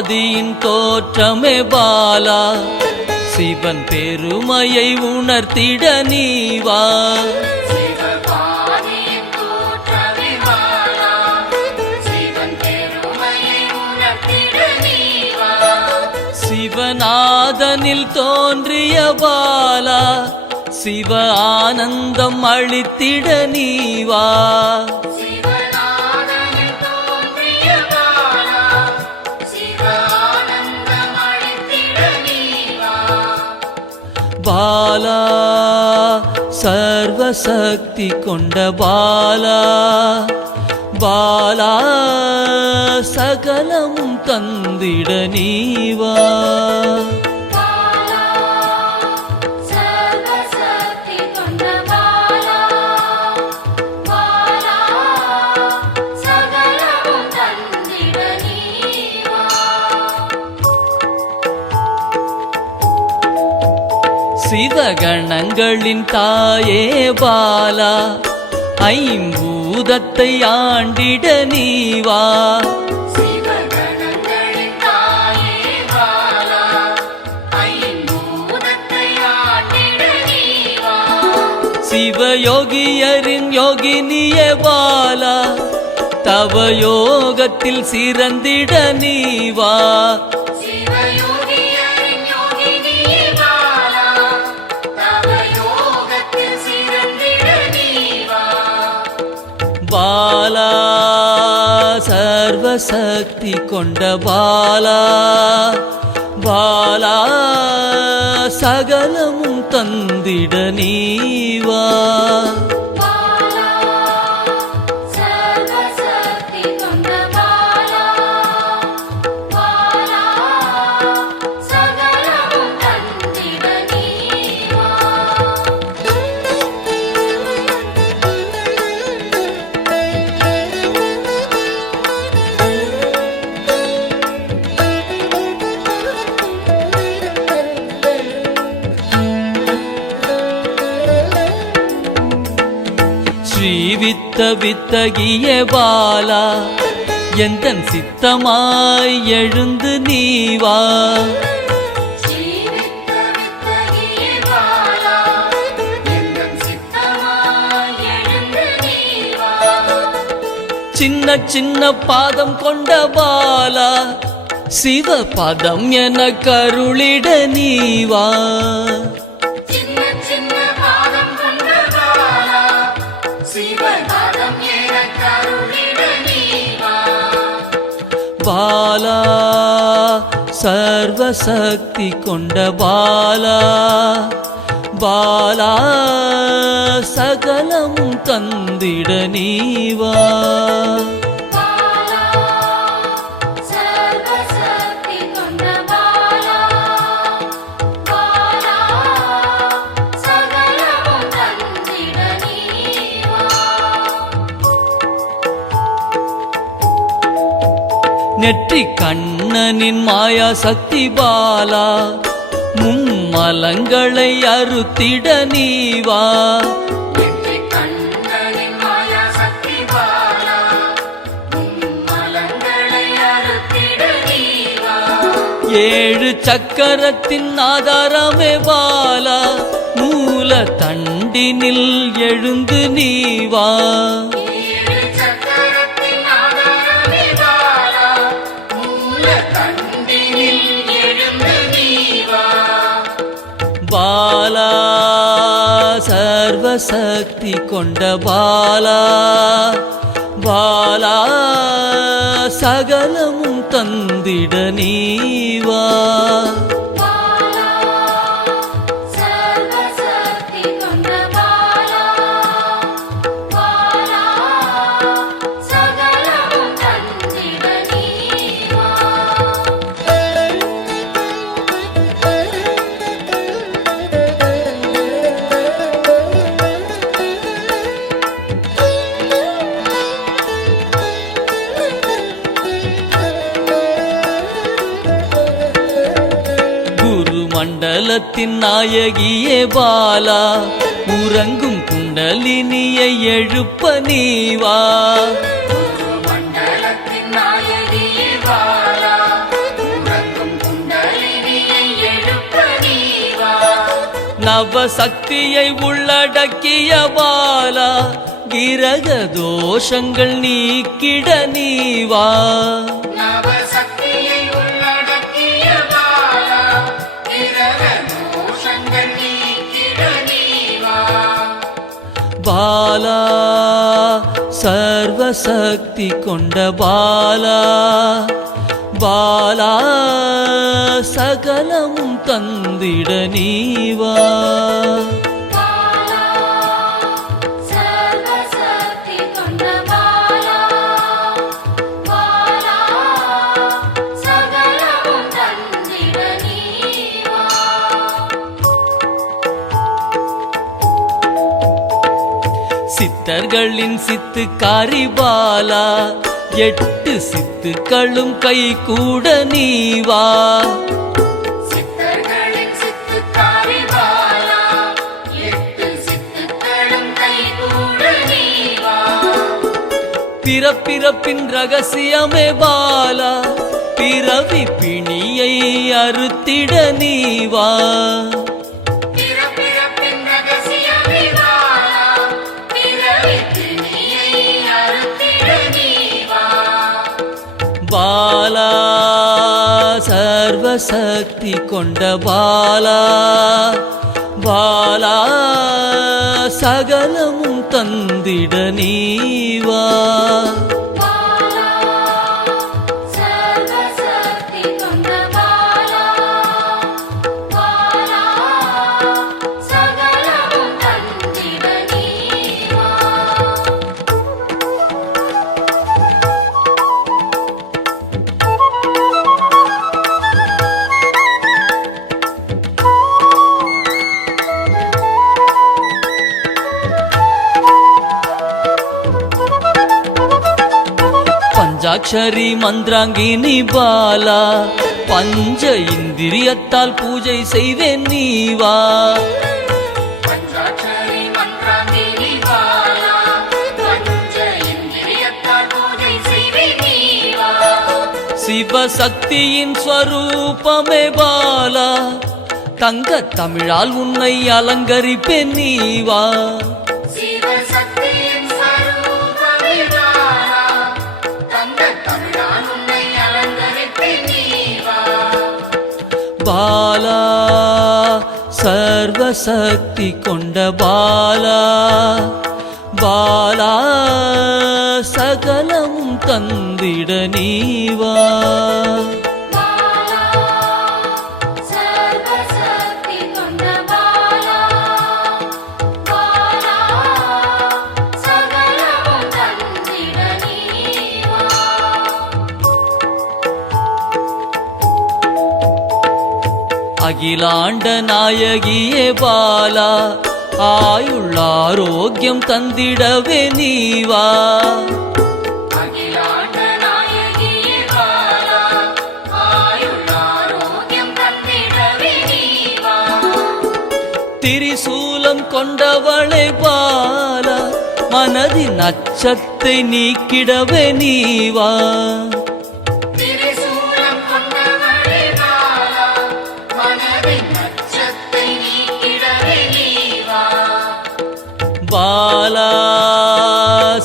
ஆதியின் தோற்றமே பாலா, சிவன் பெருமையை உணர்த்திட நீவா. சிவநாதனில் தோன்றிய பாலா, சிவ ஆனந்தம் அளித்திட நீவா. பாலா சர்வசக்தி கொண்ட பாலா, பாலா சகலமும் தந்திட நீவா. சிவகணங்களின் தாயே பாலா, ஐம்பூதத்தை ஆண்டிட நீவா. சிவயோகியரின் யோகினியே பாலா, தவ யோகத்தில் சிறந்திட நீவா. பாலா சர்வசக்தி கொண்ட பாலா, பாலா சகலமும் தந்திட நீவா. ஸ்ரீவித்த வித்தகிய பாலா, எந்தன் சித்தமாய் எழுந்து நீவா. சின்ன சின்ன பாதம் கொண்ட பாலா, சிவ பதம் என கருளிட நீவா. பாலா சர்வசக்தி கொண்ட பாலா, பாலா சகலமும் தந்திட நீவா. நெற்றி கண்ணனின் மாயா சக்தி பாலா, மும்மலங்களை அறுத்திட நீவா. ஏழு சக்கரத்தின் ஆதாரமே பாலா, மூல தண்டினில் எழுந்து நீவா. பாலா சர்வசக்தி கொண்ட பாலா, பாலா சகலமும் தந்திட நீவா. மண்டலத்தின் நாயகியே பாலா, உறங்கும் குண்டலினியை எழுப்ப நீவா. மண்டலத்தின் நாயகியே பாலா, நவசக்தியை உள்ளடக்கிய பாலா கிரக தோஷங்கள் நீக்கிட நீவா நவசக்தியை உள்ளடக்கிய பாலா கிரக தோஷங்கள் நீக்கிட நீவா பாலா சர்வசக்தி கொண்ட பாலா பாலா சகலமும் தந்திட நீவா பாலா சர்வசக்தி கொண்ட பாலா பாலா சகலமும் தந்திட நீவா சித்தர்களின் சித்துக்காரி பாலா 8 சித்துக்களும் கை கூட நீவா சித்தர்களின் சித்துக்காரி பாலா 8 சித்துக்களும் கைகூட நீவா பிறப்பிறப்பின் ரகசியமே பாலா பிறவி பிணியை அறுத்திட நீவா பிறப்பிறப்பின் ரகசியமே பாலா பிறவி பிணியை அறுத்திட நீவா பாலா சர்வசக்தி கொண்ட பாலா பாலா சகலமும் தந்திட நீவா பாலா சர்வசக்தி கொண்ட பாலா பாலா சகலமும் தந்திட நீவா பஞ்சாட்சரி மந்திராங்கினி பாலா பஞ்ச இந்திரியத்தால் பூஜை செய்வேன் நீவா பஞ்சாட்சரி மந்திராங்கினி பாலா பஞ்ச இந்திரியத்தால் பூஜை செய்வே நீவா சிவசக்தியின் ஸ்வரூபமே பாலா தங்க தமிழால் உன்னை அலங்கரிப்பேன் நீவா சிவசக்தியின் ஸ்வரூபமே பாலா தங்க தமிழால் உன்னை அலங்கரிப்பேன் நீவா பாலா சர்வசக்தி கொண்ட பாலா பாலா சகலமும் தந்திட நீவா பாலா சர்வசக்தி கொண்ட பாலா பாலா சகலமும் தந்திட நீவா அகிலாண்ட நாயகியே பாலா ஆயுள் ஆரோக்கியம் தந்திடவே நீவா அகிலாண்ட நாயகியே பாலா ஆயுள் ஆரோக்கியம் தந்திடவே நீவா திரிசூலம் கொண்டவளை பாலா மனதின் அச்சத்தை நீக்கிடவே நீவா திரிசூலம் கொண்டவளே பாலா மனதின் அச்சத்தை நீக்கிடவே நீவா பாலா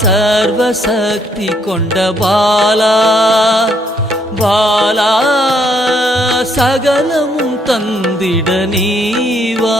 சர்வசக்தி கொண்ட பாலா பாலா சகலமும் தந்திட நீவா